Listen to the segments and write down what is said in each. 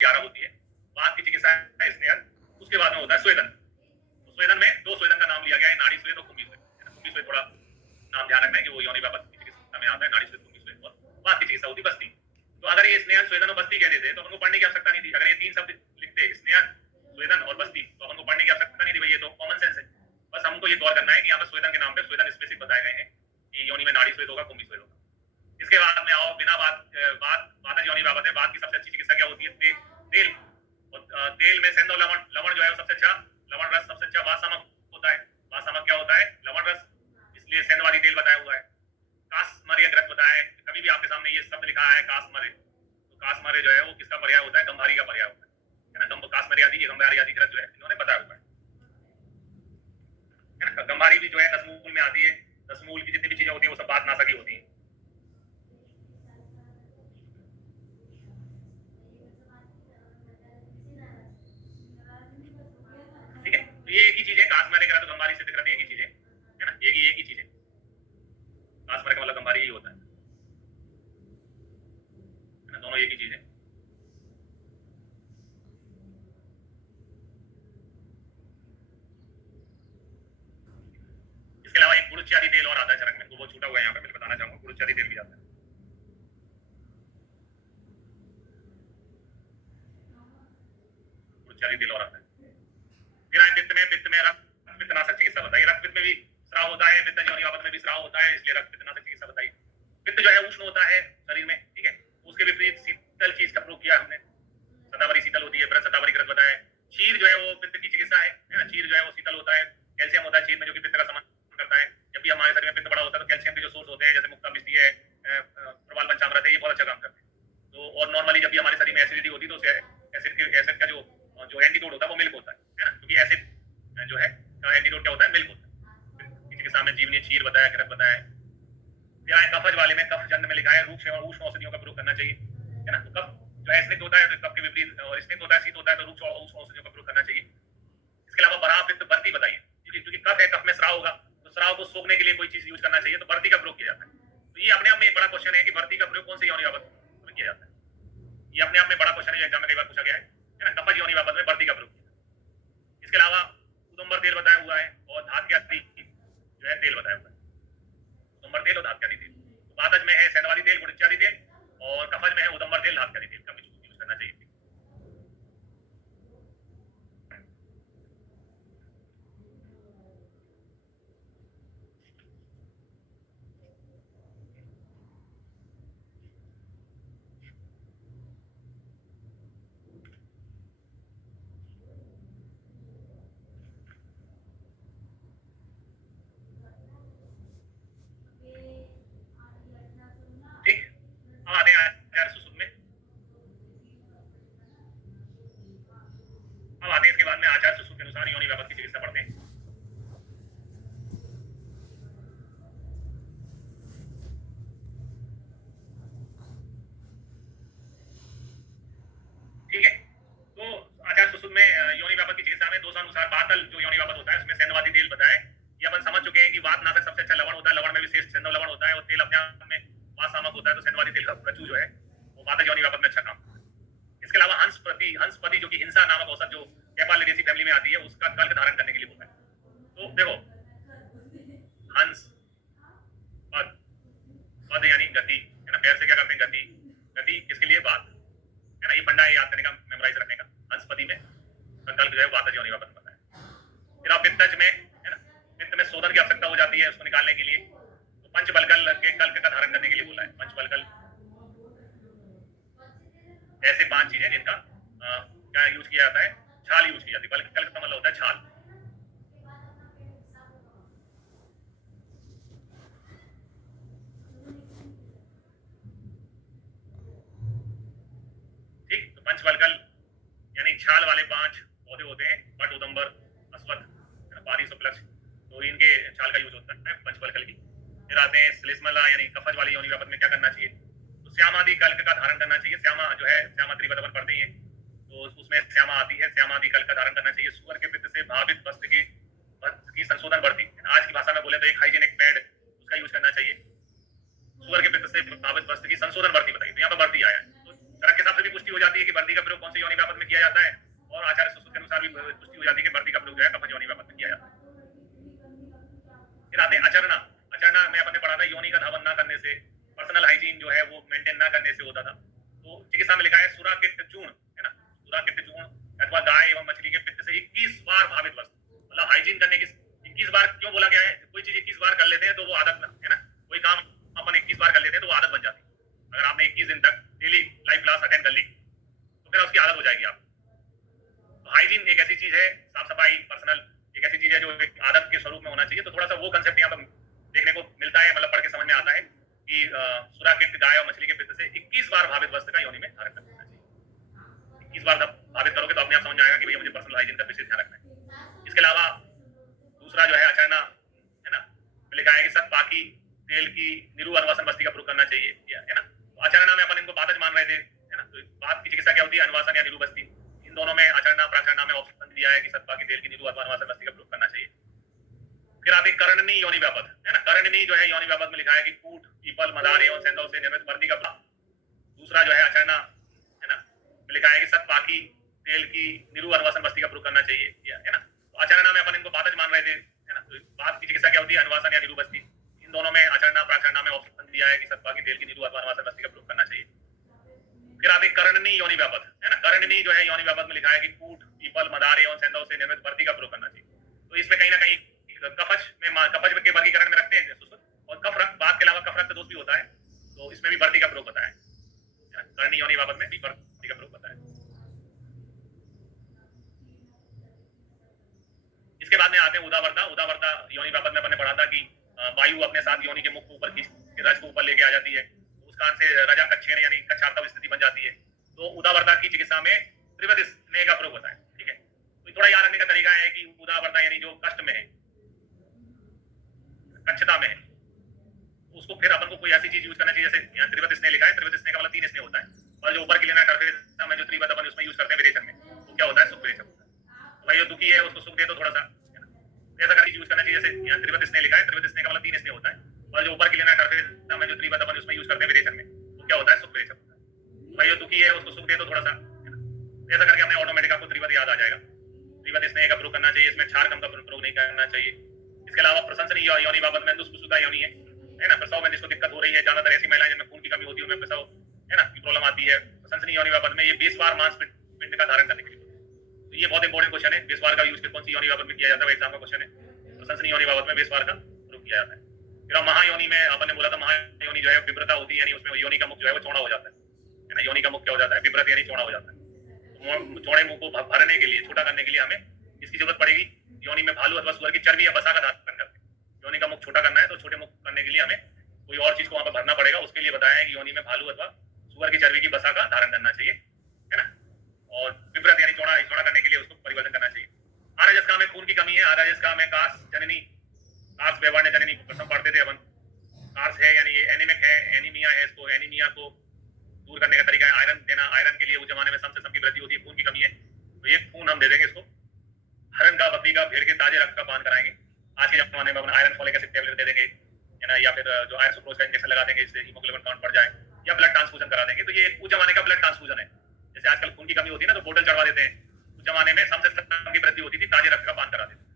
11 होती है। बाद की चिकित्सा है स्नेहन, उसके बाद में होता है स्वेदन। तो स्वेदन में 2 स्वेदन का नाम लिया गया है, नाड़ी स्वेद और कुंभी स्वेद। कुंभी स्वेद थोड़ा नाम ध्यान रखना है कि वो योनि व्यापक की चिकित्सा में आता है, नाड़ी स्वेद, कुंभी स्वेद। और बाद की चिकित्सा होती बस्ती। तो अगर ये स्नेहन, स्वेदन और बस्ती कह देते तो अपन को पढ़ने की आवश्यकता नहीं थी। अगर ये 3 शब्द लिखते, स्नेहन, स्वेदन और बस्ती, तो अपन को पढ़ने की आवश्यकता नहीं थी भाई, ये तो कॉमन सेंस है। बस हमको ये गौर करना है कि यहाँ पर स्वेदन के नाम पे स्वेदन स्पेसिफिक बताए गए हैं कि योनि में नाड़ी स्वेद होगा, कुंभी स्वेद होगा। इसके बाद में आओ, बिना बात योनि व्यापक है। बाद की सबसे अच्छी चिकित्सा क्या होती है? तेल। और तेल में सेंध और लवण, लवण जो है वो सबसे अच्छा, लवण रस सबसे अच्छा वासामक होता है। वासामक क्या होता है? लवण रस, इसलिए सेंध वाली तेल बताया हुआ है। कासमर्य ग्रत बताया है, कभी भी आपके सामने ये शब्द लिखा है कासमर्य, तो कासमर्य जो है वो किसका पर्याय होता है? गंभारी का पर्याय होता है ना। कासमर्य आदि, गंभारी आदि ग्रत जो है इन्होंने बताया हुआ है ना। गंभारी भी जो है 10 मूल में आती है। 10 मूल की जितनी भी चीजें होती है वो सब बात नासा की होती है। ठीक है, तो ये एक ही चीज है, कासमर्य ग्रत, गंभारी सिद्ध ग्रत एक ही चीज है ना। एक ही चीज है। कासमर्य का मतलब गंभारी ही होता है ना, दोनों एक ही चीज है। इसके अलावा एक गुड़ इत्यादि तेल और आता है चरक में, तो वो छूटा हुआ है यहाँ पे, मैं बताना चाहूंगा। गुड़ इत्यादि तेल भी आता है। गुड़ इत्यादि तेल और आता है। फिर आए पित्त में। पित्त में रक्त पित्तनाशक चिकित्सा बताइए। रक्त पित्त में भी स्राव होता है, पित्त योनि व्यापक में भी स्राव होता है, इसलिए रक्त पित्तनाशक चिकित्सा बताइए। पित्त जो है उष्ण होता है शरीर में, ठीक है, उसके विपरीत शीतल चीज का प्रयोग किया हमने। सदावरी शीतल होती है, व्रत सदावरी ग्रत बताया है। क्षीर जो है वो पित्त की चिकित्सा है ना। क्षीर जो है वो शीतल होता है, कैल्शियम होता है क्षीर में, जो कि पित्त का समन करता है। जब भी हमारे शरीर में पित्त बड़ा होता है तो कैल्शियम के जो सोर्स होते हैं, जैसे मुक्ता मिष्टी है, प्रवाल पंचामृत है, ये बहुत अच्छा काम करते हैं। तो और नॉर्मली जब भी हमारे शरीर में एसिडिटी होती है तो एसिड का जो एंटीडोट होता है वो मिल्क होता है ना, क्योंकि एसिड जो है का एंटीडोट क्या होता है? मिल्क होता है। चिकित्सा में जीवनी क्षीर बताया, ग्रत बताया है। फिर आए कफज वाले में। कफ जन्म में लिखा है रूक्ष एवं उष्ण औषधियों का प्रयोग करना चाहिए, है ना। तो कफ जो है स्निग्ध होता है, तो कफ के विपरीत, और स्निग्ध होता है, शीत होता है, तो रूक्ष और उष्ण औषधियों का प्रयोग करना चाहिए। इसके अलावा बराह पित्त बर्ती बताइए, क्योंकि कफ है, कफ में स्राव होगा, तो स्राव को सोखने के लिए कोई चीज यूज करना चाहिए, तो बर्ती का प्रयोग किया जाता है। तो ये अपने आप में एक बड़ा क्वेश्चन है कि बर्ती का प्रयोग कौन सी योनि व्यापक में किया जाता है। ये अपने आप में बड़ा क्वेश्चन है, एग्जाम में कई बार पूछा गया है ना। कफज योनि व्यापक में बर्ती का प्रयोग किया। इसके अलावा उदुम्बर तेल बताया हुआ है, और धात आदि जो है तेल बताया हुआ है। उदुम्बर तेल और धात आदि तेल। तो बातज में है सेंध वाली तेल, गुड़ इत्यादि तेल, और कफज में है उदुम्बर तेल, धात आदि तेल का यूज करना चाहिए। ठीक, अब आते हैं आचार्य सुसुप में। अब आते हैं इसके बाद में आचार्य सुसुप के अनुसार योनि व्यापक की चिकित्सा पढ़ते हैं। ठीक है, तो आचार्य सुसुप में योनि व्यापक की चिकित्सा में दोषानुसार बातल जो योनि व्यापक होता है उसमें सेंधवादी तेल बताए। ये अपन समझ चुके हैं कि वात नाशक सबसे अच्छा लवण होता है, लवण में भी श्रेष्ठ सेंधव लवण होता है, और तेल अपने आप में वासामक होता है, तो सेंधवादी तेल का प्रचुर जो है वो बातल योनि व्यापक में अच्छा काम। इसके अलावा हंसपति जो कि हिंसा नामक औषध जो कैपालिडेसी फैमिली में आती है, उसका कल्क धारण करने के लिए होता है। तो देखो, हंस पद, पद यानी गति, है ना। पैर से क्या करते हैं? गति। गति किसके लिए? बात, है ना। ये फंडा है याद करने का, मेमोराइज रखने का। हंसपति में कल्क जो है वातज योनि व्यापक में बताया। फिर आप पित्तज में, है ना, पित्त में शोधन की आवश्यकता हो जाती है उसको निकालने के लिए, तो पंचबलकल के कल्क का धारण करने के लिए बोला है। पंचबलकल ऐसे 5 चीजें जिनका क्या यूज किया जाता है? छाल यूज की जाती है। बल्कि कल्क का मतलब होता है छाल। ठीक, तो पंचबलकल यानी छाल वाले 5 पौधे होते हैं, बट, उदम्बर, अश्वत्थ, पारिस और प्लक्ष, तो इनके छाल का यूज होता है पंचबलकल की। फिर आते हैं श्लेष्मला यानी कफज वाली योनि व्यापक में क्या करना चाहिए? तो श्यामादि कल्क का धारण करना चाहिए। श्यामा जो है, श्यामा त्रिपद अपन पढ़ते ही है, तो उसमें श्यामा आती है, श्यामादि कल्क का धारण करना चाहिए। सुअर के पित्त से भावित वस्त्र की संशोधन बढ़ती, आज की भाषा में बोले तो एक हाइजीनिक पैड उसका यूज करना चाहिए। सुअर के पित्त से भावित वस्त्र की संशोधन बढ़ती बताइए, तो यहाँ पर बढ़ती आया है। तो चरक के साथ से भी पुष्टि हो जाती है कि वर्दी का प्रयोग कौन से योनि व्यापक में किया जाता है, और आचार्य सुश्रुत के अनुसार भी पुष्टि हो जाती है कि वर्दी का प्रयोग जो है कफज योनि व्यापक में किया जाता है। फिर आते हैं अचरना। अचरना में अपन ने पढ़ा था योनि का धावन ना करने से, पर्सनल हाइजीन जो है वो मेंटेन ना करने से होता था। तो चिकित्सा में लिखा है सुराकित चूर्ण, है ना, सुराकित चूर्ण अथवा गाय एवं मछली के पित्त से 21 बार भावित वस्तु, मतलब हाइजीन करने की 21 बार क्यों बोला गया है? कोई चीज 21 बार कर लेते हैं तो वो आदत, है ना, कोई काम अपन 21 बार कर लेते हैं तो वो आदत बन जाती है। अगर आपने 21 दिन तक डेली लाइव क्लास अटेंड कर ली तो फिर उसकी आदत हो जाएगी आप। तो हाइजीन एक ऐसी चीज है, साफ सफाई पर्सनल एक ऐसी चीज है जो एक आदत के स्वरूप में होना चाहिए। तो थोड़ा सा वो कंसेप्ट यहाँ पर देखने को मिलता है, मतलब पढ़ के समझ में आता है कि सुराकित गाय और मछली के पित्त से 21 बार भावित वस्तु का योनि में धारण करना चाहिए। 21 बार जब भावित करोगे तो अपने आप समझ में आएगा कि भैया मुझे पर्सनल हाइजीन का विशेष ध्यान रखना है। इसके अलावा दूसरा जो है अचरना, है ना, लिखा है कि सतपाकी तेल की निरु अनुवासन वस्तु का प्रयोग करना चाहिए, है ना। तो अचरना में अपन इनको बातज मान रहे थे, है ना। तो बात की चिकित्सा क्या होती है? अनुवासन या निरु बस्ती। इन दोनों में अचरना प्राचरना में ऑप्शन दिया है कि सतपाकी तेल की निरु अथवा अनुवासन वस्तु का प्रयोग करना चाहिए। फिर आते कर्णनी योनि व्यापक, है ना। कर्णनी जो है योनि व्यापक में लिखा है कि कूट, पीपल, मदार एवं सेंधव से निर्मित वर्दी का। दूसरा जो है अचरना, है ना, लिखा है कि सतपाकी तेल की निरु अनुवासन वस्तु का प्रयोग करना चाहिए, है ना। तो अचरना में अपन इनको बातज मान रहे थे, है ना। तो बात की चिकित्सा क्या होती है? अनुवासन या निरु बस्ती। इन दोनों में अचरना प्राचरना में ऑप्शन दिया है कि सतपाकी तेल की निरु अथवा अनुवासन वस्तु का प्रयोग करना चाहिए। फिर आते कर्णनी योनि व्यापक, है ना। कर्णनी जो है योनि व्यापक में लिखा है कि कूट, पीपल, मदार एवं सेंधव से निर्मित वर्दी का प्रयोग करना चाहिए। तो इसमें कहीं ना कहीं कफज के वर्गीकरण में रखते हैं और कफ रक्त, बात के अलावा कफ रक्त दोष भी होता है, तो इसमें भी वर्दी का प्रयोग होता है। कर्णी योनि व्यापक में भी वर्दी का प्रयोग होता है। इसके बाद में आते हैं उदावरता। उदावरता योनि व्यापक में अपन ने पढ़ा था कि वायु अपने साथ योनि के मुख को ऊपर खींच के रज को ऊपर लेके आ जाती है, तो उस कारण से रजा कक्षेण यानी कक्षार्थव स्थिति बन जाती है। तो उदावरता की चिकित्सा में त्रिवद स्नेह का प्रयोग होता है, ठीक है। तो थोड़ा याद रखने का तरीका है कि उदावरता यानी जो कष्ट में है, कक्षता में है, उसको फिर अपन को कोई ऐसी चीज यूज करना चाहिए, जैसे यहाँ त्रिवद स्नेह लिखा है। त्रिवद स्नेह का मतलब 3 स्नेह होता है, और जो ऊपर के लिए ना करते में जो त्रिवद अपन उसमें यूज करते हैं विरेचन में, तो क्या होता है? सुख विरेचन होता है। तो भाई जो दुखी है उसको सुख दे तो थोड़ा सा ऐसा करके यूज करना चाहिए, जैसे यहाँ त्रिवद स्नेह लिखा है। त्रिवद स्नेह का मतलब 3 स्नेह होता है, और जो ऊपर के लिए ना करते में जो त्रिवद अपन उसमें यूज करते हैं विरेचन में, तो क्या होता है? सुख विरेचन होता है। भाई जो दुखी है उसको सुख दे तो थोड़ा सा ऐसा करके हमें ऑटोमेटिक आपको त्रिवद याद आ जाएगा। त्रिवद स्नेह का प्रयोग करना चाहिए, इसमें क्षारकम का प्रयोग नहीं करना चाहिए। इसके अलावा प्रशंसनीय योनि बाबत में दुष्पुष्टता योनि है ना, प्रसव में जिसको दिक्कत हो रही है, ज्यादातर ऐसी महिलाएं जिनमें खून की कमी होती है उनमें प्रसव, है ना, की प्रॉब्लम आती है। प्रशंसनीय योनि बाबत में ये 20 बार मांस पिंड का धारण करने के लिए, तो ये बहुत इंपॉर्टेंट क्वेश्चन है। 20 बार का यूज कौन सी योनि बाबत में किया जाता है? एग्जाम का क्वेश्चन है। प्रशंसनीय योनि बाबत में 20 बार का प्रयोग किया जाता है। फिर महायोनि में अपन ने बोला था, महायोनि जो है विव्रता होती है, यानी उसमें योनि का मुख जो है वो चौड़ा हो जाता है ना। योनि का मुख क्या हो जाता है? विव्रत यानी चौड़ा हो जाता है। चौड़े मुंह को भरने के लिए, छोटा करने के लिए हमें इसकी जरूरत पड़ेगी। योनि में भालू अथवा सुअर की चर्बी या बसा का धारण करते हैं। योनि का मुख छोटा करना है तो छोटे मुख करने के लिए हमें कोई और चीज को वहां पर भरना पड़ेगा। उसके लिए बताया है कि योनि में भालू अथवा सुअर की चर्बी की बसा का धारण करना चाहिए, है ना। और विव्रत यानी चौड़ा करने के लिए उसको परिवर्तन करना चाहिए। आरजस में खून की कमी है, आरजस में कास जननी, कास व्यवहार जननी प्रथम पढ़ते थे अपन। कास है यानी एनीमिक है, एनीमिया है, इसको एनीमिया को दूर करने का तरीका है आयरन देना। आयरन के लिए उस जमाने में सम की वृद्धि होती है, खून की कमी है, तो ये खून हम दे देंगे इसको। हरण का, बकरी का, भेड़ के ताजे रक्त का पान कराएंगे। आज के जमाने में अपन आयरन फॉलिक एसिड टैबलेट दे देंगे, है ना, या फिर जो आयरन सुक्रोज का इंजेक्शन लगा देंगे, इससे हीमोग्लोबिन काउंट बढ़ जाए, या ब्लड ट्रांसफ्यूजन करा देंगे। तो ये उस जमाने का ब्लड ट्रांसफ्यूजन है। जैसे आजकल खून की कमी होती है ना तो बोतल चढ़वा देते हैं, उस जमाने में सम की वृद्धि होती थी, ताजे रक्त का पान करा देते।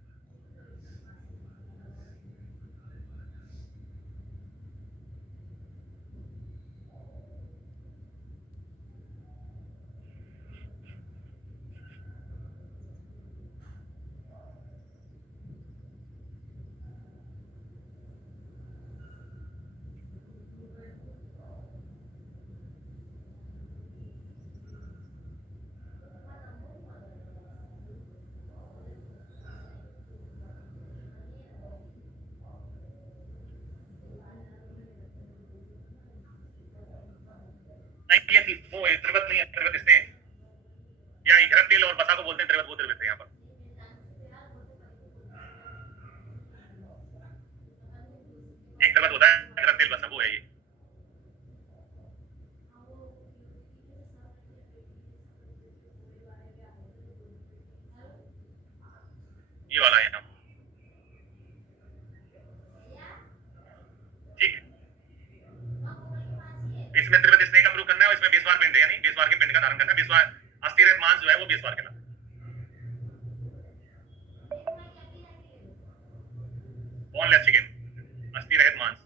नहीं, वो त्रिवत नहीं है, त्रिवत इसने या इधर तेल और बसा को बोलते हैं त्रिवत, वो त्रिवत है यहाँ पर। एक त्रिवत होता है, इधर तेल बसा, वो है ये वाला है यहाँ, ठीक। इसमें त्रिवत स्नेह का प्रयोग करना है और इसमें 20 बार पिंड, यानी 20 बार के पिंड का बेस्वार, अस्थि रहित मांस जो है वो बेस्वार कहलाता है। बोनलेस चिकन, अस्थि रहित मांस।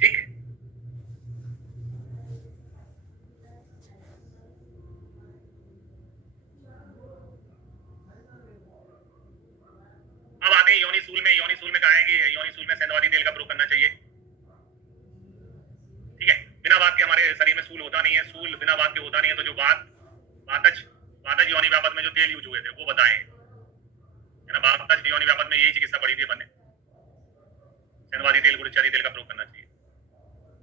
ठीक, अब आते हैं योनि सूल में। योनि सूल में कहा है कि योनि सूल में सेंधवादी तेल का प्रयोग करना चाहिए। ठीक है, बिना बात के हमारे शरीर में सूल होता नहीं है, सूल बिना बात के होता नहीं है। तो जो वातज योनि व्यापक में जो तेल यूज हुए थे वो बताए है ना। वातज योनि व्यापक में यही चिकित्सा पड़ी थी अपन ने, सेंधवादी तेल, गुड़ इत्यादि तेल का प्रयोग करना चाहिए।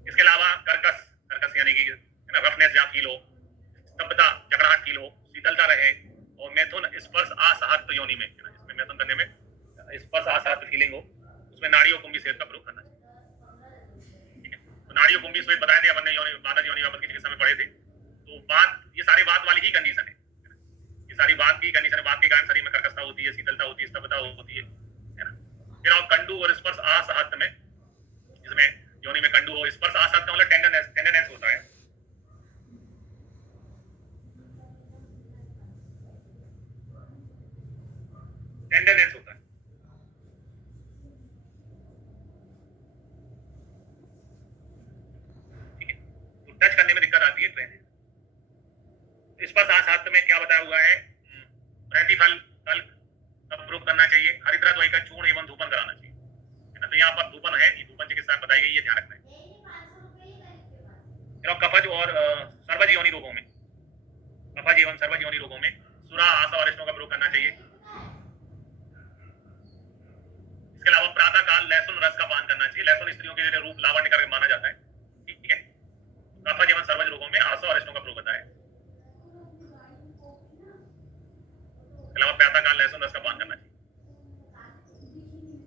इसके अलावा कर्कश यानी कि रफनेस जहाँ फील हो, स्तब्धता, जकड़ाहट फील हो, शीतलता रहे, और मैथुन स्पर्श असहत योनि में, इसमें मैथुन करने में स्पर्श असहत फीलिंग हो, उसमें नाड़ियों कुंभी सेहत का प्रयोग करना चाहिए। ठीक है, तो नाड़ियों कुंभी स्वेद बताए थे अपन ने, वातज योनि व्यापक की चिकित्सा में पढ़े थे। तो बात, ये सारी बात वाली ही कंडीशन है, ये सारी बात की कंडीशन है। बात के कारण शरीर में कर्कशता होती है, शीतलता होती है, स्तब्धता होती है ना। फिर आप कंडू और स्पर्श असहत में, जिसमें योनि में कंडू हो, स्पर्श असहत का मतलब टेंडरनेस होता है। टेंडरनेस होता है। ठीक है, तो टच करने में दिक्कत आती है ट्रेन। स्पर्श असहत में क्या बताया हुआ है, प्रतिफल कल का प्रयोग करना चाहिए। हरिद्रा द्वय का चूर्ण एवं धूपन कराना चाहिए, है ना। तो यहाँ पर धूपन है, धूपन चिकित्सा बताई गई है, ध्यान रखना है। कफज और सर्वज योनि रोगों में, कफज एवं सर्वज योनि रोगों में सुरा, आसा और का प्रयोग करना चाहिए। इसके अलावा प्रातः काल लहसुन रस का पान करना चाहिए। लहसुन स्त्रियों के लिए रूप लावण्य करके माना जाता है। ठीक है, कफज एवं सर्वज रोगों में आसा और का प्रयोग बताया है। इसके अलावा प्रातः काल लहसुन रस का पान करना चाहिए।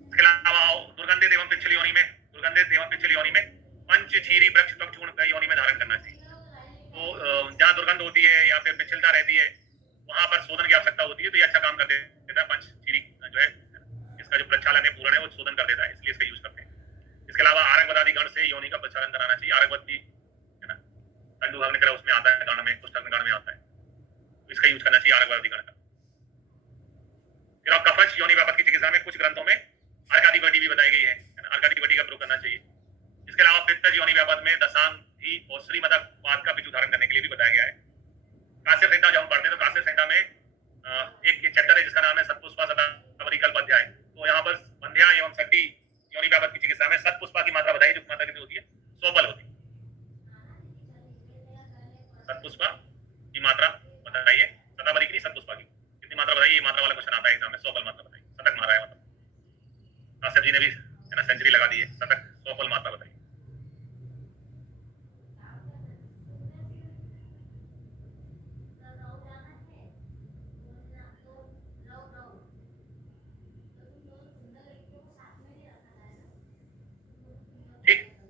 इसके अलावा दुर्गंधित एवं पिछली योनि में, पंचचीरी वृक्ष तक चूर्ण योनि में धारण करना चाहिए। तो जहाँ दुर्गंध होती है या फिर पिछलता रहती है, वहां पर शोधन की आवश्यकता होती है, तो ये अच्छा काम कर देता है। पंचचीरी जो है, इसका जो प्रक्षालन है, पूरण है, वो शोधन कर देता है, इसलिए इसका यूज करते हैं। इसके अलावा आरंगवदादि गण से योनि का प्रक्षालन कराना चाहिए। आरंगवती है ना, कंडुभाग्निकर उसमें आता है, गण में, कुष्ठग्न गण में आता है, तो इसका यूज करना चाहिए आरंगवदादि गण का। फिर आप कफज योनि व्यापक की चिकित्सा में कुछ ग्रंथों में अर्कादिवटी भी बताई गई है, अर्कादिवटी का प्रयोग करना चाहिए। इसके अलावा पित्तज योनि व्यापक में दशांगी और श्रीमदक पाद का बिजू धारण करने के लिए भी बताया गया है। काश्यप संहिता जब हम पढ़ते हैं तो काश्यप संहिता में एक चैप्टर है जिसका नाम है सतपुष्पा शतावरी कल्प अध्याय। तो यहाँ पर बंध्या एवं सटी योनि व्यापक की चिकित्सा में सतपुष्पा की मात्रा बताई, जो मात्रा कितनी होती है, 100 बल होती है। सतपुष्पा की मात्रा बताइए, शतावरी की नहीं, सतपुष्पा की कितनी मात्रा बताइए। ये मात्रा वाला क्वेश्चन आता है एग्जाम में, 100 बल मात्रा बताइए। शतक मारा है मतलब, काश्यप जी ने भी है ना सेंचुरी लगा दी है। शतक 100 बल मात्रा बताइए।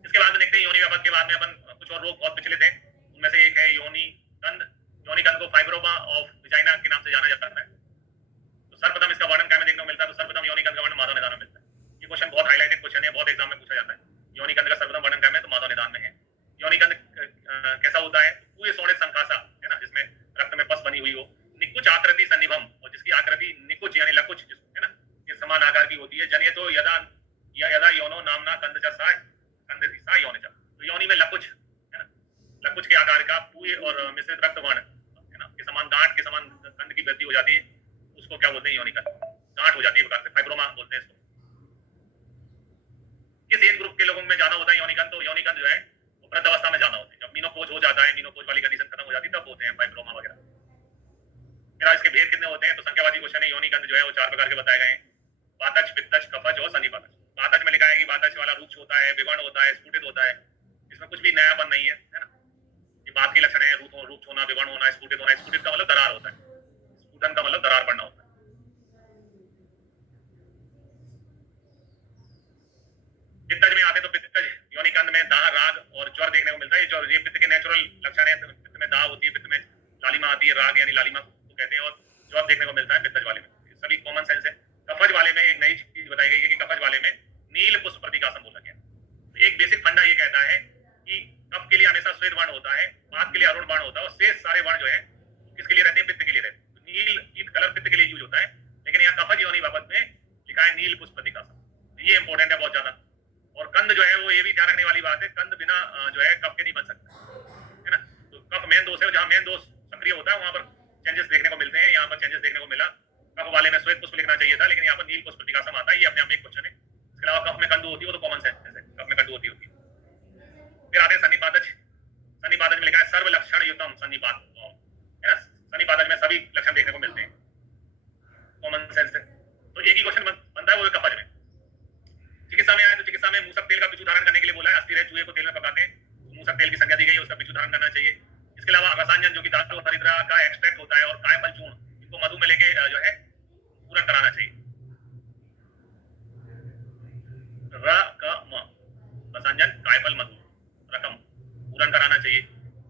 इसके बाद में देखते हैं योनि व्यापक के बाद में अपन कुछ और रोग बहुत विचलित हैं, उनमें से एक है योनि कंद। योनि कंद को फाइब्रोमा ऑफ विजाइना के नाम से जाना जाता है। तो सर्वप्रथम इसका वर्णन क्या में देखने को मिलता है, तो सर्वप्रथम योनि कंद का वर्णन माधव निदान में मिलता है। ये क्वेश्चन बहुत हाईलाइटेड क्वेश्चन है, बहुत एग्जाम में पूछा जाता है। योनि कंद का सर्वप्रथम वर्णन क्या में, तो माधव निदान में है। योनि कंद कैसा होता है, पूरे सोने संखासा है ना, जिसमें रक्त में पस बनी हुई हो, निकुच आकृति सन्निभम, और जिसकी आकृति निकुच यानी लकुच है ना, ये समान आकार की होती है। जनिए तो यदा योनो नामना कंदचा सा योनिचा, तो योनि में लकुच है ना, लकुच के आकार का पूरे और मिश्रित रक्त वर्ण है ना के समान, गांठ के समान कंद की वृद्धि हो जाती है, उसको क्या बोलते हैं, योनि कंद। गांठ हो जाती है, प्रकार से फाइब्रोमा बोलते हैं इसको। किस एज ग्रुप के लोगों में ज्यादा होता है योनि कंद, तो योनि कंद जो है वो वृद्ध अवस्था में ज्यादा होते हैं। जब मीनोपॉज हो जाता है, मीनोपॉज वाली कंडीशन खत्म हो जाती है, तब होते हैं फाइब्रोमा वगैरह। फिर इसके भेद कितने होते हैं, तो संख्यावादी क्वेश्चन है। योनि कंद जो है वो 4 प्रकार के बताए गए हैं, वातज, पित्तज, कफज और सन्निपातज। वातज में लिखा है कि वातज वाला रूक्ष होता है, विवर्ण होता है, स्फुटित होता है, इसमें कुछ भी नयापन नहीं है, है ना। ये बात के लक्षण है, रूक्ष होना, विवर्ण होना, स्फुटित होना। स्फुटित का मतलब दरार होता है, स्फुटन का मतलब दरार पड़ना होता है। पित्तज में आते तो पित्तज योनि कंद में दाह, राग और ज्वर देखने को मिलता है। जो ये पित्त के नेचुरल लक्षण है, पित्त में दाह होती है, पित्त में लालिमा आती है, राग यानी लालिमा को कहते हैं, और ज्वर देखने को मिलता है पित्तज वाले में। सभी कॉमन सेंस है। कफज वाले में एक नई चीज बताई गई है कि कफज वाले में नील के लिए अरुण वर्ण होता है और शेष सारे वर्ण जो है किसके लिए रहते हैं, पित्त के लिए रहते हैं। तो नील पीत कलर पित्त के लिए यूज होता है, लेकिन यहाँ कफज योनि बाबत में लिखा है नील पुष्पतिका। ये इंपॉर्टेंट है बहुत ज्यादा। और कंद जो है वो ये भी ध्यान रखने वाली बात है, कंद बिना जो है कफ के नहीं बन सकता है ना। तो कफ मेन दोष है, जहाँ मेन दोष सक्रिय होता है वहां पर चेंजेस देखने को मिलते हैं। यहाँ पर चेंजेस देखने को मिला, कफ वाले में श्वेत पुष्प लिखना चाहिए था, लेकिन यहाँ पर नील पुष्पतिकासम आता है, ये अपने आप में एक क्वेश्चन है। इसके अलावा कफ में कंदू होती है वो तो कॉमन सेंस है, कफ में कंदू होती है। फिर आते हैं सन्निपातज। सन्निपातज में लिखा है सर्व लक्षण युतम सन्निपात है ना। सन्निपातज में सभी लक्षण देखने को मिलते हैं, कॉमन सेंस है। तो एक ही क्वेश्चन बनता है वो कफज में। चिकित्सा में आए तो चिकित्सा में मूसक तेल का पिछू धारण करने के लिए बोला है। अस्थि रहित चूहे को तेल में पकाते हैं, मूसक तेल की संज्ञा दी गई है, उसका पिछू धारण करना चाहिए। इसके अलावा रसायन जो कि धातु हरिद्रा का एक्सट्रैक्ट होता है और कायफल चूर्ण, इनको मधु में लेके जो है पूरन कराना चाहिए। रसायन कायफल मधु रकम पूरन कराना चाहिए।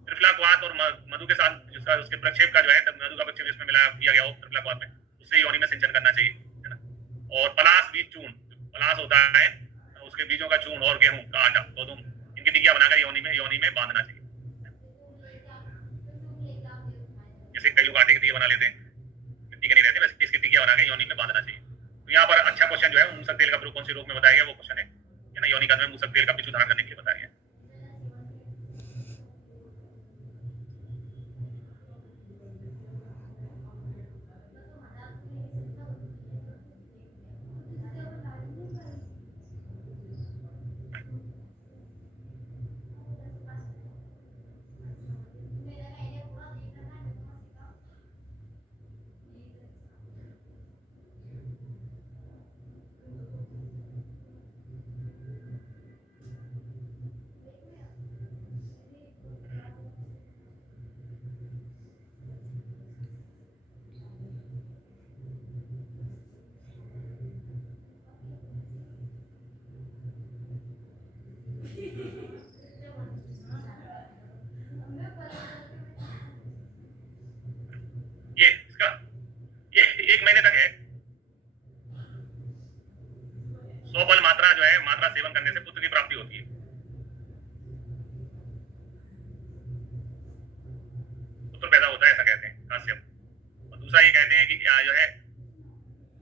त्रिफला क्वाथ और मधु के साथ जिसका उसके प्रक्षेप का जो है मधु का प्रक्षेप इसमें मिलाया किया गया हो त्रिफला क्वाथ में, उससे योनि में सिंचन करना चाहिए है ना। और पलास बीज चूर्ण, पलास होता है उसके बीजों का चूर्ण और गेहूं का आटा गोधूम, इनकी टिकिया बनाकर योनि में बांधना चाहिए। जैसे कई लोग आटे की टिकिया बना लेते हैं, मिट्टी के नहीं रहते, वैसे इसकी टिकिया बनाकर योनि में बांधना चाहिए। तो यहाँ पर अच्छा क्वेश्चन जो है मूसक तेल का प्रयोग कौन से रोग में बताया गया वो क्वेश्चन है ना। योनि कांड में मूसक तेल का पिछू धारण करने के लिए बताया गया। ये इसका ये 1 महीने तक है। 100 बल मात्रा जो है मात्रा सेवन करने से पुत्र की प्राप्ति होती है। पुत्र पैदा होता है ऐसा कहते हैं काश्यप। और दूसरा ये कहते हैं कि जो है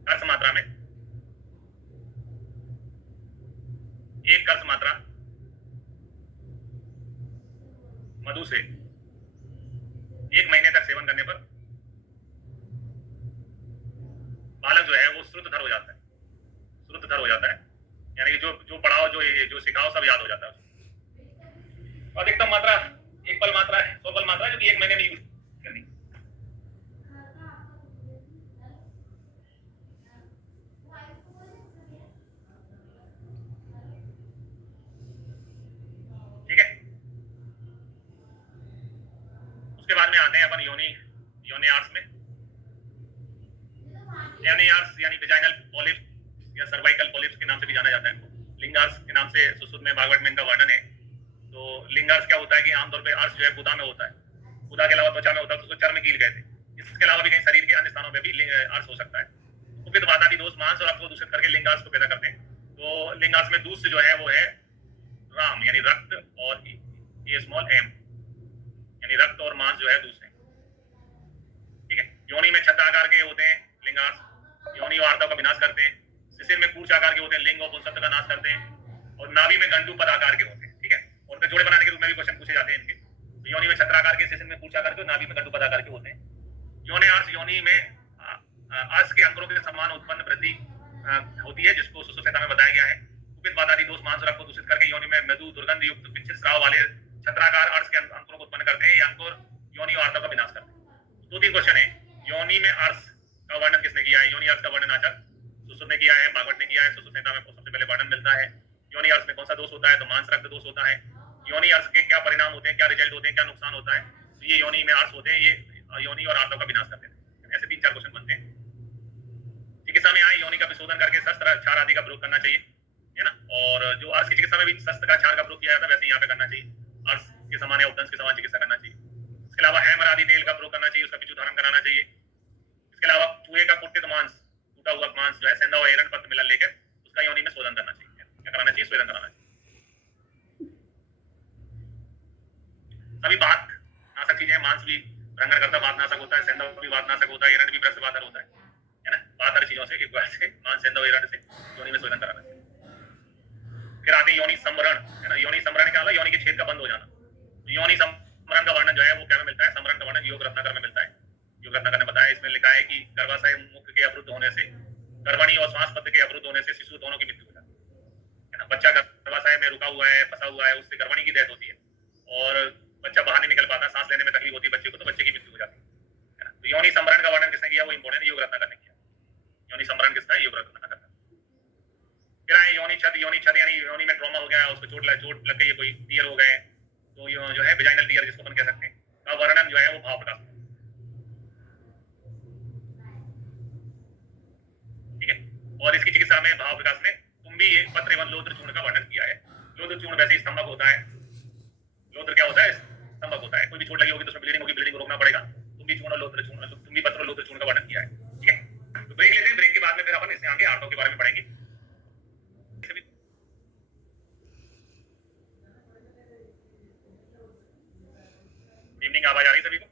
कर्स मात्रा में 1 कर्स मात्रा मधु से 1 महीने तक सेवन करने पर बालक जो है वो श्रुतधर हो जाता है। श्रुतधर हो जाता है यानी कि जो पढ़ाओ जो सिखाओ सब याद हो जाता है। अधिकतम मात्रा 1 बल मात्रा है, 100 बल मात्रा है, जो कि 1 महीने में यूज करनी। ठीक है, उसके बाद में आते हैं अपन योनि आर्ट्स में। योनि आर्ट्स यानी वेजाइनल पॉलिप्स या सर्वाइकल पॉलिप्स के नाम से भी जाना जाता है इनको। लिंगार्स के नाम से सुश्रुत में भागवत में इनका वर्णन है। तो लिंगार्स क्या होता है कि आमतौर पे आर्स जो है गुदा में होता है, गुदा के अलावा त्वचा में होता है, तो उसको चर्म कील कहते हैं। इसके अलावा भी कहीं शरीर के अन्य स्थानों पे भी आर्स हो सकता है। कुपित वातादि दोष मांस और आपको दूषित करके लिंगार्स को पैदा करते हैं। तो लिंगार्स में दूसरे जो है वो है राम यानी रक्त और ए स्मॉल एम यानी रक्त और मांस जो है दूसरे। ठीक है, योनि में छत्र आकार के होते हैं लिंगार्स, योनि और आर्तव का विनाश करते हैं। शिशिर में कूर्च आकार के होते हैं, लिंग और पुंसत्व का नाश करते हैं। और नाभि में गंडू पद आकार के होते हैं। ठीक है, और फिर जोड़े बनाने के रूप में भी क्वेश्चन पूछे जाते हैं इनके। तो योनि में छत्र आकार के, शिशिर में कूर्च आकार के, नाभि में गंडू पद आकार के होते हैं। योनि आर्स योनि में आर्स के अंकुरों के समान उत्पन्न वृद्धि होती है, जिसको सुश्रुतसंहिता में बताया गया है। कुपित वातादि दोष मांस और रक्त को दूषित करके योनि में मृदु दुर्गंध युक्त पिच्छित स्राव वाले छत्राकार आर्स के अंकुरों को उत्पन्न करते हैं। ये अंकुर योनि और आर्तव का विनाश करते हैं। 2-3 क्वेश्चन है। योनि में आर्स का वर्णन किसने किया है? योनि आर्स का वर्णन आचार्य सुश्रुत ने किया है, भागवत ने किया है। सुश्रुतसंहिता में सबसे पहले वर्णन मिलता है। योनि आर्स में कौन सा दोष होता है? तो मांस रक्त दोष होता है। योनि आर्स के क्या परिणाम होते हैं, क्या रिजल्ट होते हैं, क्या नुकसान होता है? तो ये योनि में आर्स होते हैं, ये योनि और आर्तव का विनाश करते हैं। ऐसे 3-4 क्वेश्चन बनते हैं। चिकित्सा में आए योनि का विशोधन करके शस्त्र क्षार आदि का प्रयोग करना चाहिए है ना। और जो आर्स की चिकित्सा में भी शस्त्र का क्षार का प्रयोग किया जाता है, वैसे यहाँ पे करना चाहिए। आर्स के समान या उपदंश के समान चिकित्सा करना चाहिए। इसके अलावा हैमर आदि तेल का प्रयोग करना चाहिए, उसका पिछू धारण कराना चाहिए। इसके अलावा चूहे का कुटित मांस, टूटा हुआ मांस जो है सेंधा और एरंड पत्र मिलन लेकर उसका योनि में शोधन करना चाहिए। क्या कराना चाहिए? शोधन कराना चाहिए। सभी बात अलग चीजें हैं। मांस भी रंगन करता वातनाशक होता है, सेंधव भी वातनाशक होता है, हिरण भी ब्रह्मवातर होता है ना। वातर चीजों से एक बार से मांस सेंधव हिरण से योनि में शोधन कराना। फिर आते योनि संवरण है ना। योनि संवरण क्या होता है? योनि के छेद का बंद हो जाना। योनि संवरण का वर्णन जो है वो क्या में मिलता है? संवरण का वर्णन योग रत्नाकर में मिलता है। योग रत्नाकर ने बताया, इसमें लिखा है कि गर्भाशय मुख के अवरुद्ध होने से, गर्भणी और श्वास पत्र के अवरुद्ध होने से शिशु दोनों की मृत्यु हो जाती है ना। बच्चा गर्भाशय में रुका हुआ है, फंसा हुआ है, उससे गर्भणी की डेथ होती है और बच्चा बाहर नहीं निकल पाता, सांस लेने में तकलीफ होती है बच्चे को, तो बच्चे की मृत्यु हो जाती है ना। तो योनि संवरण का वर्णन किसने किया? वो इंपोर्टेंट योग रत्नाकर ने किया। योनि संवरण किसका? योग रत्नाकर। फिर आए योनि छद। योनि छद यानी योनि में ट्रॉमा हो गया, उसको चोट लग गई है, कोई टीयर हो गए, तो ये जो है वेजाइनल टीयर जिसको अपन कह सकते हैं, का वर्णन जो है वो भाव प्रकाश, ठीक है। और इसकी चिकित्सा में भाव प्रकाश ने तुम्बी पत्र एवं लोद्र चूर्ण का वर्णन किया है। लोद्र चूर्ण वैसे स्तंभक होता है। लोद्र क्या होता है? स्तंभक होता है। कोई भी चोट लगी होगी तो उसमें ब्लीडिंग होगी, ब्लीडिंग को रोकना पड़ेगा। तुम्बी चूर्ण और लोद्र चूर्ण, तुम्बी पत्र और लोद्र चूर्ण का वर्णन किया है, ठीक है। तो ब्रेक लेते हैं, ब्रेक के बाद में फिर अपन इससे आगे आर्तों के बारे में पढ़ेंगे। इवनिंग आवाज आ रही सभी को?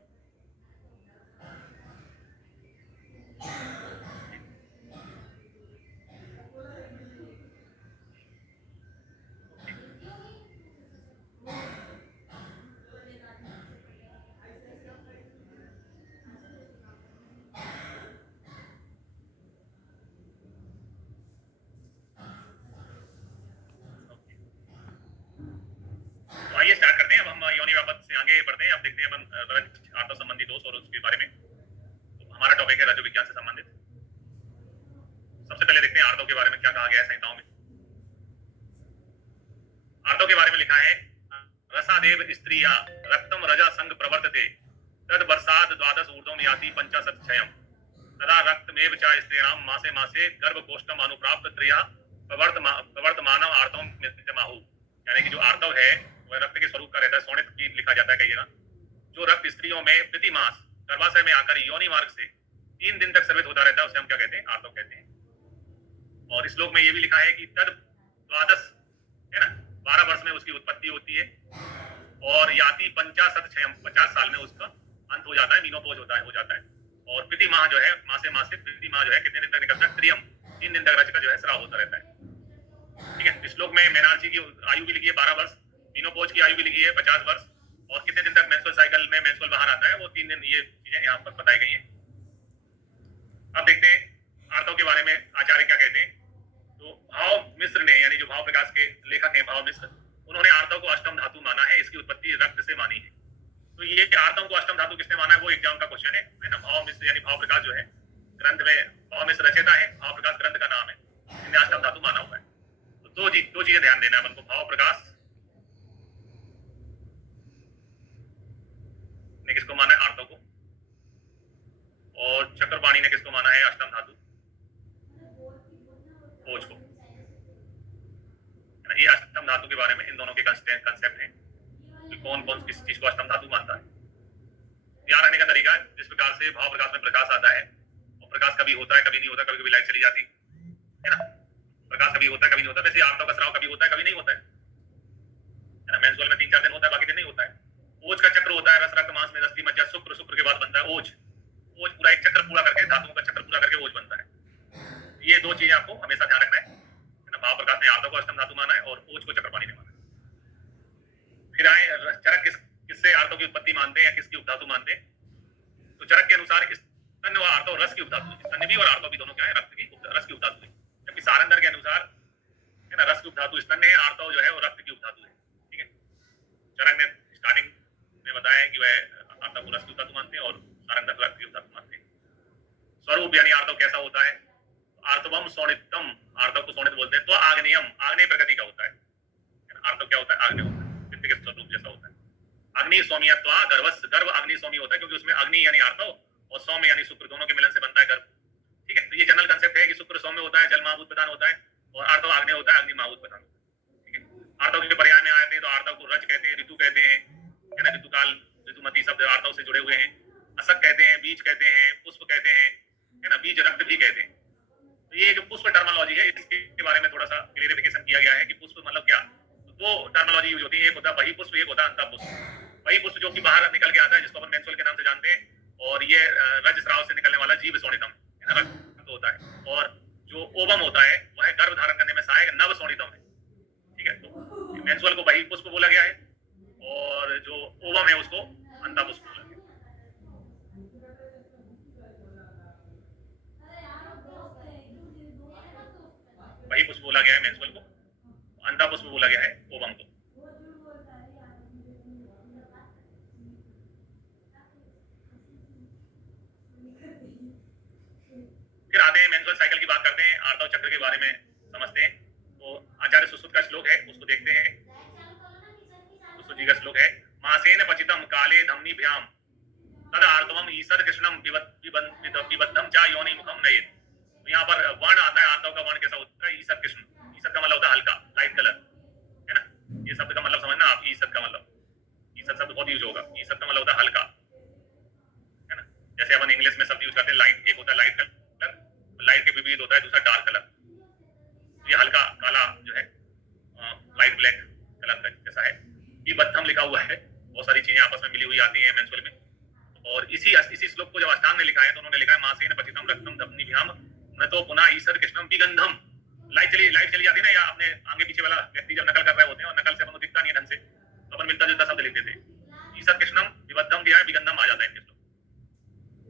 आइए स्टार्ट करते हैं। अब हम योनि व्यापक से आगे बढ़ते हैं। अब देखते हैं अपन आर्तव संबंधी दोष और उसके बारे में। तो हमारा टॉपिक है रज्जु विज्ञान से संबंधित। सबसे पहले देखते हैं आर्तव के बारे में क्या कहा गया है संहिताओं में। आर्तव के बारे में लिखा है, रसादेव स्त्रिया रक्तम रजा संग प्रवर्तते तद वर्षाद द्वादश ऊर्ध्वम याति पंचाशत क्षयम तदा रक्तमेव च स्त्रीणाम मासे मासे गर्भकोष्ठम अनुप्राप्त त्रया प्रवर्तमानम आर्तवम नित्यमाहु। यानी कि जो आर्तव है वह रक्त के स्वरूप का रहता है। सोनित की लिखा जाता है कई जगह। जो रक्त स्त्रियों में प्रति मास गर्भाशय में आकर योनि मार्ग से 3 दिन तक स्रावित होता रहता है, उसे हम क्या कहते हैं? आर्तव कहते हैं। और इस श्लोक में ये भी लिखा है कि तद द्वादश है ना, 12 वर्ष में उसकी उत्पत्ति होती है और याति 50 क्षयम, 50 साल में उसका अंत हो जाता है, मीनोपोज हो जाता है। और प्रति माह जो है, मासे मासे प्रति माह जो है कितने दिन तक निकलता है? त्रियम, 3 दिन तक रज का जो है स्राव होता रहता है, ठीक है। इस श्लोक में मेनार्ची की आयु भी लिखी है 12 वर्ष, मीनोपोज की आयु भी लिखी है 50 वर्ष, और कितने दिन तक मेंस्ट्रुअल साइकिल में मेंस्ट्रुअल बाहर आता है वो 3 दिन। ये चीजें यहाँ पर बताई गई हैं। अब देखते हैं आर्तव के बारे में आचार्य क्या कहते हैं। तो भाव मिश्र ने, यानी जो भाव प्रकाश के लेखक हैं भाव मिश्र, उन्होंने आर्तव को अष्टम धातु माना है। इसकी उत्पत्ति रक्त से मानी है। तो ये आर्तव को अष्टम धातु किसने माना है वो एग्जाम का क्वेश्चन है ना। भाव मिश्र यानी भाव प्रकाश जो है ग्रंथ में, भाव मिश्र रचयिता है, भाव प्रकाश ग्रंथ का नाम है, इन्हें अष्टम धातु माना हुआ है। तो दो चीजें ध्यान देना है अपन को। भाव प्रकाश ने किसको माना है? आर्तव को। और चक्रपाणी ने किसको माना है? अष्टम धातु ओज को। ये अष्टम धातु के बारे में इन दोनों के कंसेप्ट हैं कि कौन कौन किस चीज को अष्टम धातु मानता है। ध्यान रखने का तरीका है, जिस प्रकार से भाव प्रकाश में प्रकाश आता है और प्रकाश कभी होता है कभी नहीं होता, कभी कभी लाइट चली जाती है ना। प्रकाश कभी होता है कभी नहीं होता। वैसे आर्तव का स्राव कभी होता है कभी नहीं होता है ना। मेंस्ट्रुअल में 3-4 दिन होता है, बाकी दिन नहीं होता है। ओज का चक्र होता है, रस रक्त मांस में अस्थि मज्जा शुक्र, शुक्र के बाद बनता है ओज। ओज पूरा एक चक्र पूरा करके, धातुओं का चक्र पूरा करके ओज बनता है। ये 2 चीजें आपको हमेशा ध्यान रखना है ना। भाव प्रकाश ने आर्तव को अष्टम धातु माना है और ओज को चक्रपाणी ने माना है। फिर आए चरक किससे आर्तव की उत्पत्ति मानते हैं या किसकी उपधातु मानते हैं। तो चरक के अनुसार स्तन व आर्तव रस की उपधातु, स्तन भी और आर्तव भी दोनों क्या है? रस की उपधातु है। जबकि सारंदर के अनुसार है ना रस की उपधातु स्तन है, आर्तव जो है वो रक्त की उपधातु है, ठीक है। चरक ने स्टार्टिंग में बताया है कि वह आर्तव को रस की उपधातु मानते हैं और सारंदर रक्त की उपधातु मानते हैं। स्वरूप यानी आर्तव कैसा होता है? आर्तवम सोनितम, आर्तव को सोनित बोलते हैं। तो आग्नेयम, आग्नेय प्रकृति का होता है। आर्तव क्या होता है? आग्नेय होता है, पित्त के स्वरूप जैसा होता है। अग्नि सौम्यत्वा गर्भ अग्नि सौम्य होता है क्योंकि उसमें अग्नि यानी आर्तव और सौम्य यानी शुक्र, दोनों के मिलन से बनता है गर्भ, ठीक है। तो ये जनरल कंसेप्ट है कि शुक्र सौम्य होता है, जल महाभूत प्रधान होता है, और आर्तव आग्नेय होता है, अग्नि महाभूत प्रधान होता है, ठीक है। आर्तव के पर्याय में आते हैं तो आर्तव को रज कहते हैं, ऋतु कहते हैं, है ना। ऋतुकाल, ऋतुमती शब्द आर्तव से जुड़े हुए हैं। असक कहते हैं, बीज कहते हैं, पुष्प कहते हैं, है ना। बीज रक्त भी कहते हैं। तो ये जो पुष्प टर्मिनोलॉजी है इसके बारे में थोड़ा सा क्लियरिफिकेशन किया गया है कि पुष्प मतलब क्या। तो 2 टर्मिनोलॉजी यूज होती है, एक होता है बहिपुष्प, एक होता है अंतःपुष्प। वही पुष्प जो कि बाहर निकल के आता है, जिसको अपन मेंस्ट्रुअल के नाम से जानते हैं, और ये रजस्राव से निकलने वाला जीव शोणितम रक्त होता है, और जो ओवम होता है वह गर्भ धारण करने में सहायक नव शोणितम है। ठीक है, तो मेंस्ट्रुअल को वही पुष्प बोला गया है, और जो ओवम है उसको अंधा पुष्प बोला गया। वही पुष्प बोला गया है मेंस्ट्रुअल को, अंधा पुष्प बोला गया है ओवम को। फिर आते हैं मेंस्ट्रुअल साइकिल की बात करते हैं, आर्तव चक्र के बारे में समझते हैं। तो आचार्य सुश्रुत का श्लोक है, उसको देखते हैं। सुश्रुत जी का श्लोक है, मासेन पचितम काले धमनीभ्याम तद आर्तवम ईसद कृष्णम विबद्धम चा योनि मुखम नयेत। तो यहाँ पर वर्ण आता है, आर्तव का वर्ण कैसा होता है, ईसद कृष्ण। ईसद का मतलब होता है हल्का, लाइट कलर, है ना। ये शब्द का मतलब समझना आप, ईसद का मतलब, ईसद शब्द बहुत यूज होगा। ईसद का मतलब होता है हल्का, है ना। जैसे अपन इंग्लिश में शब्द यूज करते हैं लाइट, एक होता है लाइट कलर, लाइट के विपरीत होता है दूसरा डार्क कलर। ये हल्का काला जो है, लाइट ब्लैक कलर का जैसा है। ये बद्धम लिखा हुआ है, बहुत सारी चीजें आपस में मिली हुई आती हैं मेंस्ट्रुअल में। और इसी श्लोक को जब अष्टांग ने लिखा है तो उन्होंने लिखा है मासेन पचितम रक्तम धमनीभ्याम न तो पुनः ईसद कृष्णम विगंधम। लाइट चली जाती है ना, या अपने आगे पीछे वाला व्यक्ति जब नकल कर रहे होते हैं और नकल से अपन को दिखता नहीं है ढंग से, तो अपन मिलता जुलता शब्द लिख देते हैं। ईसद कृष्णम विबद्धम दिया है, विगंधम आ जाता है इनके श्लोक।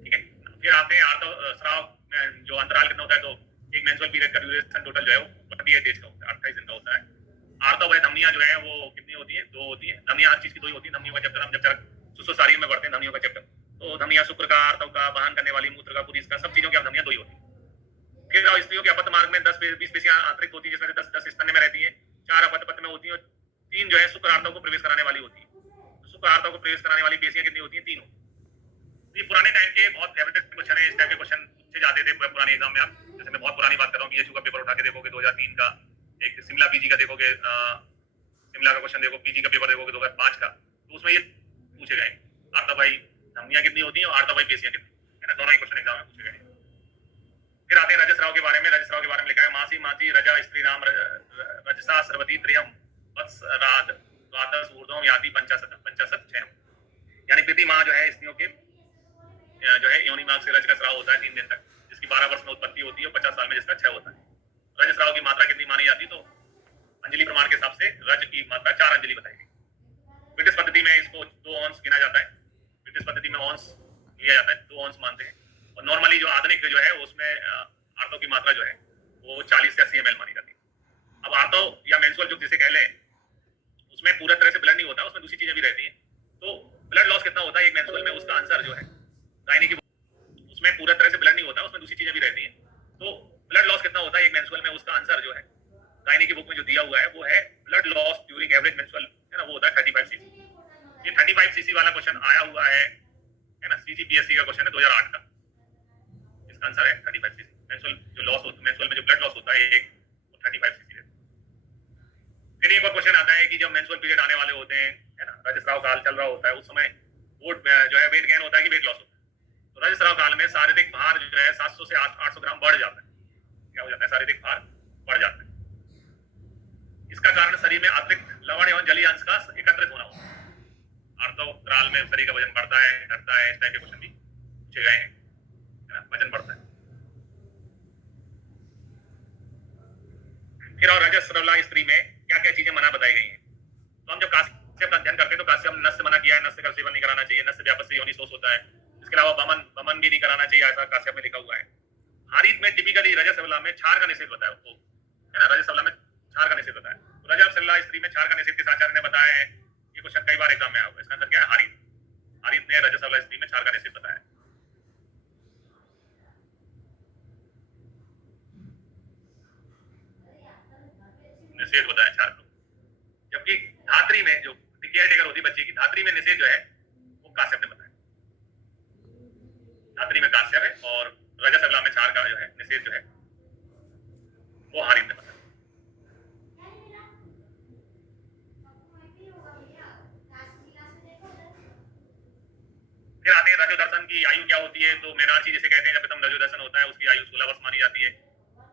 ठीक है, फिर आते हैं आर्तव स्राव में जो अंतराल कितना होता है, तो एक मेंस्ट्रुअल पीरियड का ड्यूरेशन टोटल जो है वो 28 डेज का होता है, 28 दिन का होता है। आर्तव है धमनियां जो है वो कितनी होती है, 2 होती है। धमनियां हर चीज की 2 ही होती है। धमनियों का चैप्टर हम जब चरक सुश्रुत शरीर में पढ़ते हैं धमनियों का चैप्टर, तो धमनियां शुक्र का, आर्तव का, वहन करने वाली, मूत्र का, पुरीस का, सब चीजों की धमनियां 2 ही होती है। फिर स्त्रियों के अपत्य मार्ग में 10-20 पेशियां आंतरिक होती है, जिसमें से 10 स्तन में रहती है, 4 अपत्य में होती है, और 3 जो है शुक्र आर्तव को प्रवेश कराने वाली होती है। तो शुक्र आर्तव को प्रवेश कराने वाली पेशियां कितनी होती है, 3 होती है। ये पुराने टाइम के बहुत फेवरेट क्वेश्चन है, इस टाइप के क्वेश्चन पूछे जाते थे पुराने एग्जाम में। आप जैसे मैं बहुत पुरानी बात कर रहा हूँ, बीएचयू का पेपर उठा के देखोगे 2003 का, एक शिमला पीजी का देखोगे, शिमला का क्वेश्चन देखो, पीजी का पेपर देखोगे 2005 का, तो उसमें ये पूछे गए आर्तव भाई धमनियां कितनी होती है और आर्तव भाई पेशियां कितनी, है ना, दोनों ही क्वेश्चन एग्जाम में पूछे गए। फिर आते हैं रजस्राव के बारे में। रजस्राव के बारे में लिखा है, मासी माती रजा स्त्री नाम रजसा सर्वती त्रियम वत्स राध द्वादश ऊर्ध्वम याति पंचाशत। यानी प्रति माह जो है स्त्रियों के जो है योनि मार्ग से रज का स्राव होता है 3 दिन तक, जिसकी 12 वर्ष में उत्पत्ति होती है और 50 साल में जिसका क्षय होता है। रजस्राव की मात्रा कितनी मानी जाती, तो अंजलि प्रमाण के हिसाब से रज की मात्रा 4 अंजलि बताई गई। ब्रिटिश पद्धति में इसको 2 ऑन्स गिना जाता है। ब्रिटिश पद्धति में ऑन्स लिया जाता है, 2 ऑन्स मानते हैं। और नॉर्मली जो आधुनिक जो है उसमें आर्तव की मात्रा जो है वो 40 से 80 ml मानी जाती है। अब आर्तव या मेंस्ट्रुअल जो जिसे कह लें, उसमें पूरा तरह से ब्लड नहीं होता, उसमें दूसरी चीजें भी रहती हैं। तो ब्लड लॉस कितना होता है एक मेंस्ट्रुअल में, उसका आंसर जो है गायनी की, उसमें पूरा तरह से ब्लड नहीं होता, उसमें दूसरी चीजें भी रहती हैं। तो ब्लड लॉस कितना होता है एक मेंस्ट्रुअल में, उसका आंसर जो है गायनी की बुक में जो दिया हुआ है वो है blood loss during average menstrual, है ना, वो होता है 35 cc। ये 35 cc वाला क्वेश्चन आया हुआ है ना, सीजीपीएससी का क्वेश्चन है 2008 का। इसका आंसर है 35 cc। मेंस्ट्रुअल जो लॉस होता है, मेंस्ट्रुअल में जो ब्लड लॉस होता है एक 35 cc है। फिर एक और क्वेश्चन आता है कि जब मेंस्ट्रुअल पीरियड आने वाले होते हैं, है ना, रजस्राव काल चल रहा होता है, उस समय वो जो है वेट गेन होता है कि वेट लॉस होता है। तो रजस्राव काल में शारीरिक भार जो है 700 से 800 ग्राम बढ़ जाता है। क्या हो जाता है, शारीरिक भार बढ़ जाता है। इसका कारण शरीर में अतिरिक्त लवण एवं जलीय अंश का एकत्रित होना होता है। आर्तव काल में शरीर का वजन बढ़ता है, घटता है, इस टाइप के क्वेश्चन भी पूछे गए हैं, है ना, वजन बढ़ता है। फिर और रजस्रवला स्त्री में क्या क्या चीजें मना बताई गई हैं। तो हम जब काश्यप का अध्ययन करते हैं तो काश्यप नस्य मना किया है, नस्य का सेवन नहीं कराना चाहिए, नस्य व्यापक से योनि शोष होता है। इसके अलावा बमन भी नहीं कराना चाहिए, ऐसा काश्यप में लिखा हुआ है। हारीत में टिपिकली रजस्रवला में क्षार का निषेध बताया उसको, है ना, रजस्रवला में क्षार का निषेध बताया। तो रजस्रवला स्त्री में क्षार का निषेध किस आचार्य ने बताया है, ये क्वेश्चन कई बार एग्जाम में आया हुआ है। इसका आंसर क्या है, हारीत। हारीत ने रजस्रवला स्त्री में क्षार का निषेध बताया। निषेध बताया क्षार को। जबकि धात्री में जो केयर टेकर होती है बच्चे की, धात्री में निषेध जो है वो काश्यप ने बताया। धात्री में काश्यप है और रजस्रवला में क्षार का जो है निषेध जो है वो हारीत ने बताया। फिर आते हैं रजो दर्शन की आयु क्या होती है। तो मेनार्ची जिसे कहते हैं, जब प्रथम रजो दर्शन होता है उसकी आयु 16 वर्ष मानी जाती है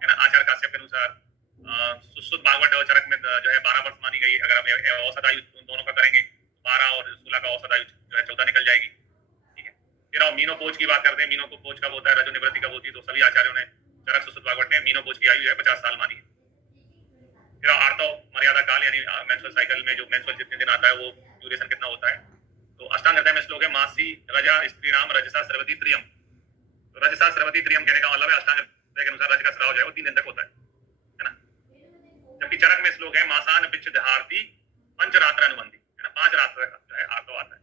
ना, आचार्य काश्यप के अनुसार। सुश्रुत भागवत और चरक में जो है 12 वर्ष मानी गई। अगर हम औसत आयु उन दोनों का करेंगे 12 और 16 का औसत आयु जो है 14 निकल जाएगी। ठीक है। फिर आप मीनोपोज की बात करते हैं, मीनोपोज कब होता है, रजो निवृत्ति कब होती है, तो सभी आचार्यों ने चरक सुश्रुत भागवत में मीनोपोज की आयु जो है 50 साल मानी है। फिर आर्तव मर्यादा काल यानी मेंस्ट्रुअल साइकिल में जो मेंस्ट्रुअल जितने दिन आता है वो ड्यूरेशन कितना होता है, तो अष्टांग हृदय में श्लोक है मासी रजा स्त्रीराम रजसा स्रवती त्रियम। तो रजसा स्रवती त्रियम कहने का मतलब है अष्टांग हृदय के अनुसार रज का स्राव जो है वो 3 दिन तक होता है ना। जबकि चरक में श्लोक है मासान पिच्छधारती पंचरात्र अनुबंधी, है ना, 5 रात्र जो है आर्तव आता है।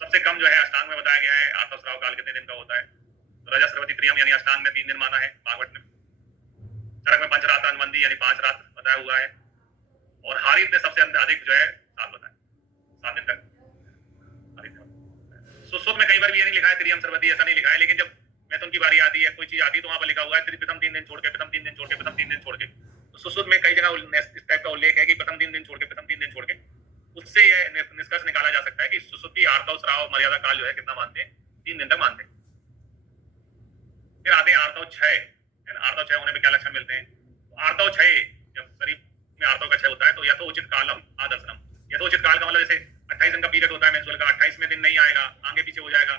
सबसे कम जो है अष्टांग में बताया गया है आर्तव स्राव काल कितने दिन का होता है, तो रजा स्रवती त्रियम यानी अष्टांग में 3 दिन माना है भागवत में, चरक में पंचरात्र अनुबंधी यानी 5 रात्र बताया हुआ है, और हारित ने सबसे अधिक जो है 7 बताया, 7 दिन तक। सुश्रुत में कई बार भी ये नहीं लिखा है त्रियम सर्वती, ऐसा नहीं लिखा है, लेकिन जब मैथुन की बारी आती है कोई चीज आती है तो वहां पर लिखा हुआ है प्रथम 3 दिन छोड़ के, प्रथम 3 दिन छोड़ के, प्रथम 3 दिन छोड़ के। तो सुश्रुत में कई जगह इस टाइप का उल्लेख है कि प्रथम 3 दिन छोड़ के, प्रथम 3 दिन छोड़ के। उससे यह निष्कर्ष निकाला जा सकता है कि सुश्रुति आर्तव स्राव मर्यादा काल जो है कितना मानते हैं, 3 दिन तक मानते हैं। फिर आते हैं आर्तव क्षय। आर्तव क्षय होने में क्या लक्षण मिलते हैं, आर्तव क्षय जब शरीर में आर्तव का क्षय होता है तो यथोचित कालम आदर्शनम, यथोचित काल का मतलब जैसे 28 दिन का पीरियड होता है मेंस्ट्रुअल का, 28वें दिन नहीं आएगा, आगे पीछे हो जाएगा,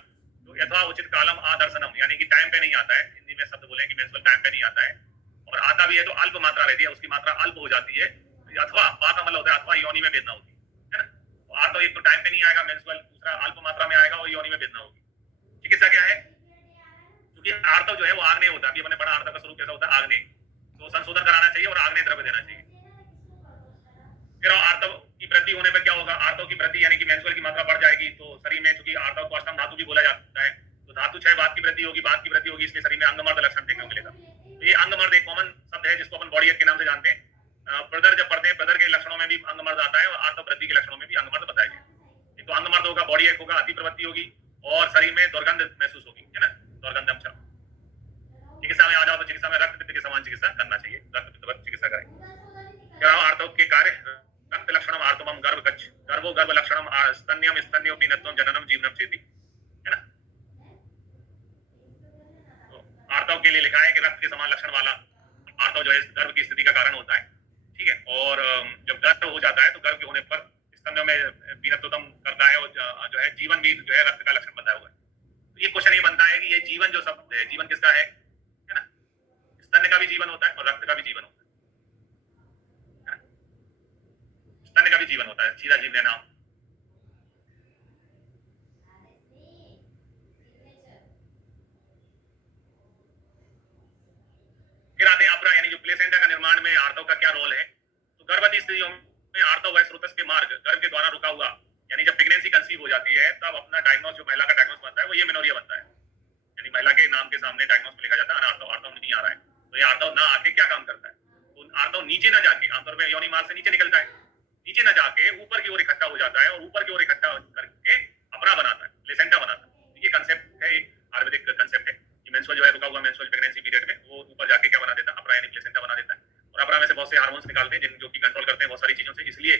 तो यथा उचित कालम आदर्शनम यानी कि टाइम पे नहीं आता है, हिंदी में शब्द बोले कि मेंस्ट्रुअल टाइम पे नहीं आता है, और आता भी है तो अल्प मात्रा रहती है, उसकी मात्रा अल्प हो जाती है, अथवा पा का मतलब होता है अथवा योनि में वेदना होती है ना। तो आर्तव एक तो टाइम पे नहीं आएगा मेंस्ट्रुअल, दूसरा अल्प मात्रा में आएगा और योनि में वेदना होगी। चिकित्सा क्या है, क्योंकि आर्तव जो है वो आग्नेय होता है, अभी हमने पढ़ा आर्तव का स्वरूप कैसा होता है, आग्नेय, तो संशोधन कराना चाहिए और आग्नेय द्रव्य देना चाहिए। फिर आर्तव की वृद्धि होने पर क्या होगा, आर्तव की वृद्धि यानी कि मेंस्ट्रुअल की मात्रा बढ़ जाएगी, तो शरीर में चूंकि आर्तव को अष्टम धातु भी बोला जाता है, तो धातु क्षय बाद की वृद्धि होगी, बाद की वृद्धि होगी, इसलिए शरीर में अंगमर्द लक्षण देखने को मिलेगा। तो ये अंगमर्द एक कॉमन शब्द है जिसको अपन बॉडी एक के नाम से जानते हैं। प्रदर जब पढ़ते हैं, प्रदर के लक्षणों में भी अंगमर्द आता है और आर्तव वृद्धि के लक्षणों में भी अंगमर्द बताया गया। तो अंगमर्द होगा, बॉडी एक होगा, अति प्रवृत्ति होगी और शरीर में दुर्गंध महसूस होगी, है ना, दुर्गंधम क्षम। चिकित्सा में आ जाओ तो चिकित्सा में रक्त पित्त के समान चिकित्सा करना चाहिए, रक्त पित्त चिकित्सा करें। क्या आर्तव के कार्य, रक्त लक्षणम आर्तवम गर्भ गच्छ, गर्भो गर्भ लक्षणम स्तन्यम स्तन्यो पीनत्वम जननम जीवनम चेति, है ना। तो आर्तव के लिए लिखा है कि रक्त के समान लक्षण वाला आर्तव जो है गर्भ की स्थिति का कारण होता है, ठीक है, और जब गर्भ हो जाता है तो गर्भ के होने पर स्तन्यों में पीनत्वम करता है और जो है जीवन भी जो है रक्त का लक्षण बताया हुआ है। तो ये क्वेश्चन ये बनता है कि ये जीवन जो शब्द है, जीवन किसका है ना, स्तन्य का भी जीवन होता है और रक्त का भी जीवन होता है, स्तन्य का भी जीवन होता है, सीधा जीवन नाम। फिर आते हैं अपरा यानी जो प्लेसेंटा का निर्माण में आर्तव का क्या रोल है, तो गर्भवती स्त्रियों में आर्तव व स्रोतस के मार्ग गर्भ के द्वारा रुका हुआ, यानी जब प्रेगनेंसी कंसीव हो जाती है तब अपना डायग्नोस जो महिला का डायग्नोस बनता है वो ये मेनोरिया बनता है, यानी महिला के नाम के सामने डायग्नोस में लिखा जाता है आर्तव, आर्तव नहीं आ रहा है, तो ये आर्तव ना आके क्या काम करता है, तो आर्तव नीचे ना जाके, आमतौर पर योनि मार्ग से नीचे निकलता है, नीचे ना जाके ऊपर की ओर इकट्ठा हो जाता है और ऊपर की ओर इकट्ठा करके अपरा बनाता है, प्लेसेंटा बनाता है। ये कंसेप्ट है, आयुर्वेदिक कंसेप्ट है। मेंस्ट्रुअल जो है रुका हुआ मेंस्ट्रुअल प्रेगनेंसी पीरियड में वो ऊपर जाके क्या बना देता है, अपरा यानी प्लेसेंटा बना देता है, और अपरा में से बहुत से हार्मोन्स निकालते हैं जो कि कंट्रोल करते हैं बहुत सारी चीजों से, इसलिए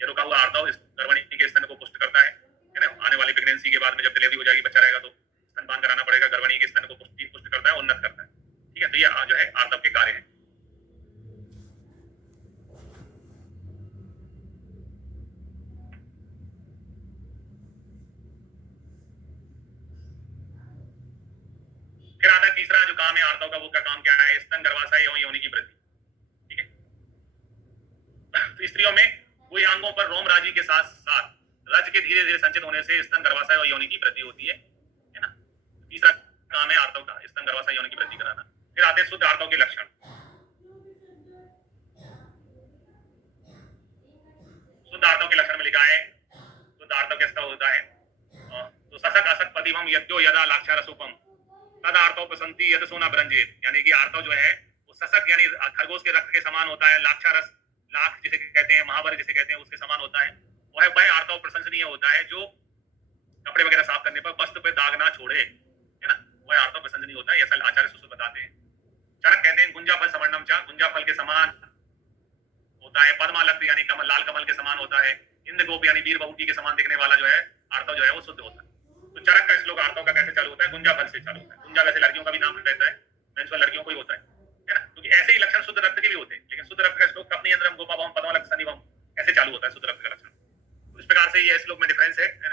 ये रुका हुआ आर्तव इस गर्भवती के स्तन को पुष्ट करता है ना। आने वाली प्रेगनेंसी के बाद में जब डिलीवरी हो जाएगी, बच्चा रहेगा तो स्तनपान कराना पड़ेगा, गर्भवती के स्तन को पुष्ट करता है, उन्नत करता है, ठीक है। तो ये जो है आर्तव के कार्य है। फिर आता है तीसरा जो काम है आर्तव का, वो क्या काम क्या है, स्तन गर्भाशय एवं योनि की वृद्धि, ठीक है। तो स्त्रियों में कोई अंगों पर रोम राजी के साथ साथ रज के धीरे धीरे संचित होने से स्तन गर्भाशय और योनि की वृद्धि होती है ना। तीसरा काम है आर्तव का, स्तन गर्भाशय योनि की वृद्धि कराना। फिर आते हैं शुद्ध आर्तव के लक्षण। शुद्ध आर्तव के लक्षण में लिखा है, शुद्ध आर्तव कैसा होता है, तो ससक असक पतिमम यद्यो यदा लाक्षारसोपम तद आर्तव पसंती यद सोना ब्रंजेत, यानी कि आर्तव जो है वो ससक यानी खरगोश के रक्त के समान होता है, लाक्षारस लाख जिसे कहते हैं, महावर जिसे कहते हैं उसके समान होता है, वह आर्तव प्रशंसनीय होता है जो कपड़े वगैरह साफ करने पर वस्त्र पे दाग ना छोड़े, है ना, वह आर्तव प्रशंसनीय होता है, ऐसा आचार्य सुश्रुत बताते हैं। चरक कहते हैं गुंजा फल सवर्णम चा, गुंजा फल के समान होता है, पद्मालक यानी कमल, लाल कमल के समान होता है, इंद्र गोप यानी वीर बहुटी के समान दिखने वाला जो है आर्तव जो है वो शुद्ध होता है। तो चरक का श्लोक आर्तव का कैसे चालू होता है, गुंजा फल से चालू होता है। गुंजा वैसे लड़कियों का भी नाम रहता है, मेंस्ट्रुअल लड़कियों को ही होता है ना, क्योंकि ऐसे ही लक्षण शुद्ध रक्त के भी होते हैं, लेकिन शुद्ध रक्त का श्लोक अपनी अंदर गोपा भवम पद्मालक सन्निभम ऐसे चालू होता है शुद्ध रक्त का लक्षण। तो इस प्रकार से ये श्लोक में डिफरेंस है।